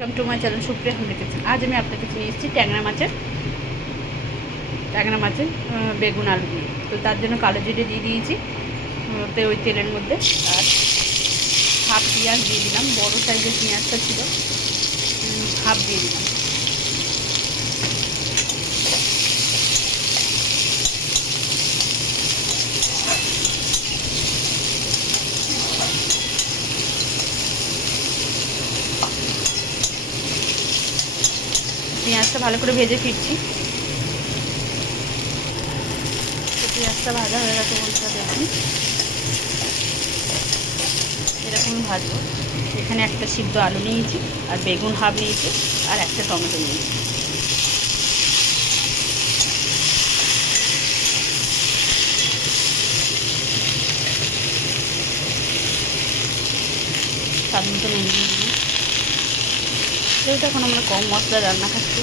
Welcome to my channel Supriya home kitchen. আজ আমি আপনার কাছে নিয়ে এসেছি ট্যাংরা মাছের বেগুন আলু দিয়ে। তো তার জন্য কালো জিরে দিয়ে দিয়েছি ওই তেলের মধ্যে, আর হাফ পেঁয়াজ দিয়ে দিলাম। বড়ো সাইজের পেঁয়াজটা ছিল, হাফ দিয়ে দিলাম। পেঁয়াজটা ভালো করে ভেজে ফিরছি। পেঁয়াজটা ভাজা হয়ে গেছে বন্ধুরা, দেখুন এরকম ভাজবো। এখানে একটা সিদ্ধ আলু নিয়েছি, আর বেগুন হাফ নিয়েছি, আর একটা টমেটো নিয়েছি। স্বাদ মতো নুন দিয়ে দিলাম। যেহেতু এখন আমরা কম মশলা রান্না খাচ্ছি,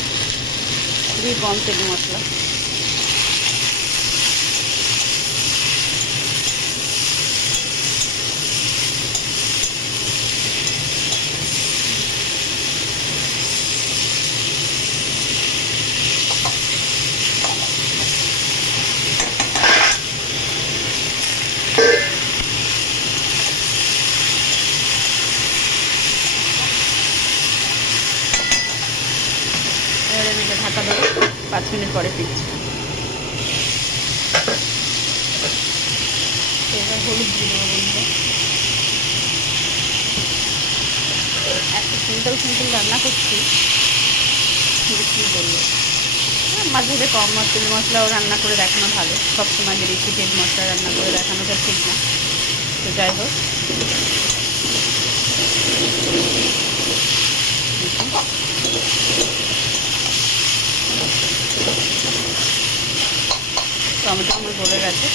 খুবই কম তেল মশলা। এবারে আমি এটা ঢাকা দেবো, 5 মিনিট পরে ফিরছি। এবার হলুদ দিয়ে দেবো বন্ধুরা। একটা সিম্পল রান্না করছি, কী বলবো, মাঝে মাঝে কম তেল মশলাও রান্না করে দেখানো ভালো। সবসময় বেশি তেল মশলা রান্না করে দেখানোটা ঠিক না। তো যাই হোক, টমেটো আমার গলে গেছে।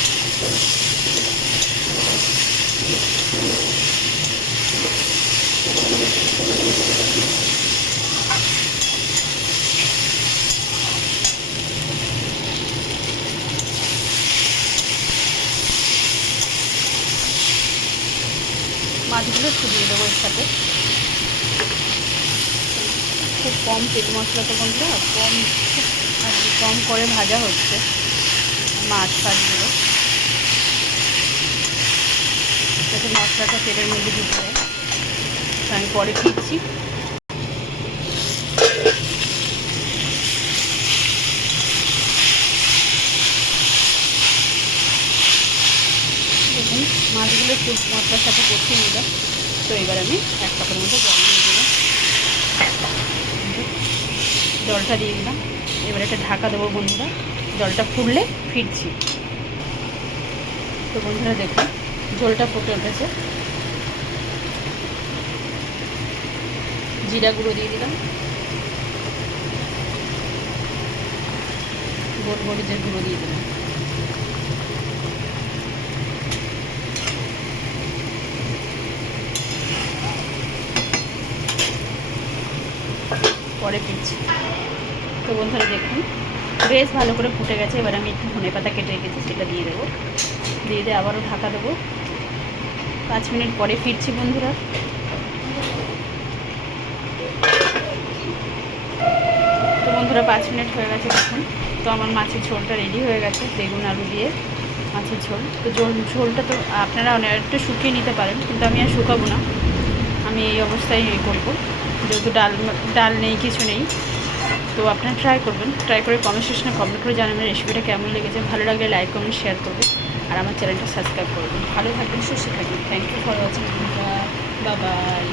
মাছগুলো ছড়িয়ে দেবো এর সাথে। খুব কম তেল মশলা তো বন্ধুরা, কম করে ভাজা হচ্ছে মাছগুলো, যাতে মশলাটা তেলের মধ্যে ঢুকে যায়। আমি পরে ফিরছি। দেখুন মাছগুলো খুব মশলার সাথে কষিয়ে নিলাম। তো এবার আমি 1 কাপের মতো জল দিয়ে দিলাম। জলটা দিয়ে দিলাম। এবার একটা ঢাকা দেবো বন্ধুরা, জলটা ফুটলে ফিরছি। তো বন্ধুরা দেখুন জলটা ফুটে উঠেছে। জিরা গুঁড়ো দিয়ে দিলাম, গোলমরিচের গুঁড়ো দিয়ে দিলাম, পরে ফিরছি। তো বন্ধুরা দেখুন বেশ ভালো করে ফুটে গেছে। এবার আমি একটু ধনেপাতা কেটে রেখেছি, সেটা দিয়ে দেবো। দিয়ে আবারও ঢাকা দেবো। 5 মিনিট পরে ফিরছি বন্ধুরা। তো বন্ধুরা 5 মিনিট হয়ে গেছে দেখুন। তো আমার মাছের ঝোলটা রেডি হয়ে গেছে, বেগুন আলু দিয়ে মাছের ঝোল। তো ঝোলটা তো আপনারা একটু শুকিয়ে নিতে পারেন, কিন্তু আমি আর শুকাবো না। আমি এই অবস্থায় করবো, যেহেতু ডাল নেই, কিছু নেই। তো আপনারা ট্রাই করবেন, ট্রাই করে কমেন্ট সেকশনে কমেন্ট করে জানাবেন রেসিপিটা কেমন লেগেছে। ভালো লাগলে লাইক কমেন্ট শেয়ার করবেন, আর আমার চ্যানেলটা সাবস্ক্রাইব করবেন। ভালো থাকবেন, সুস্থ থাকবেন। Thank you for watching. Bye by.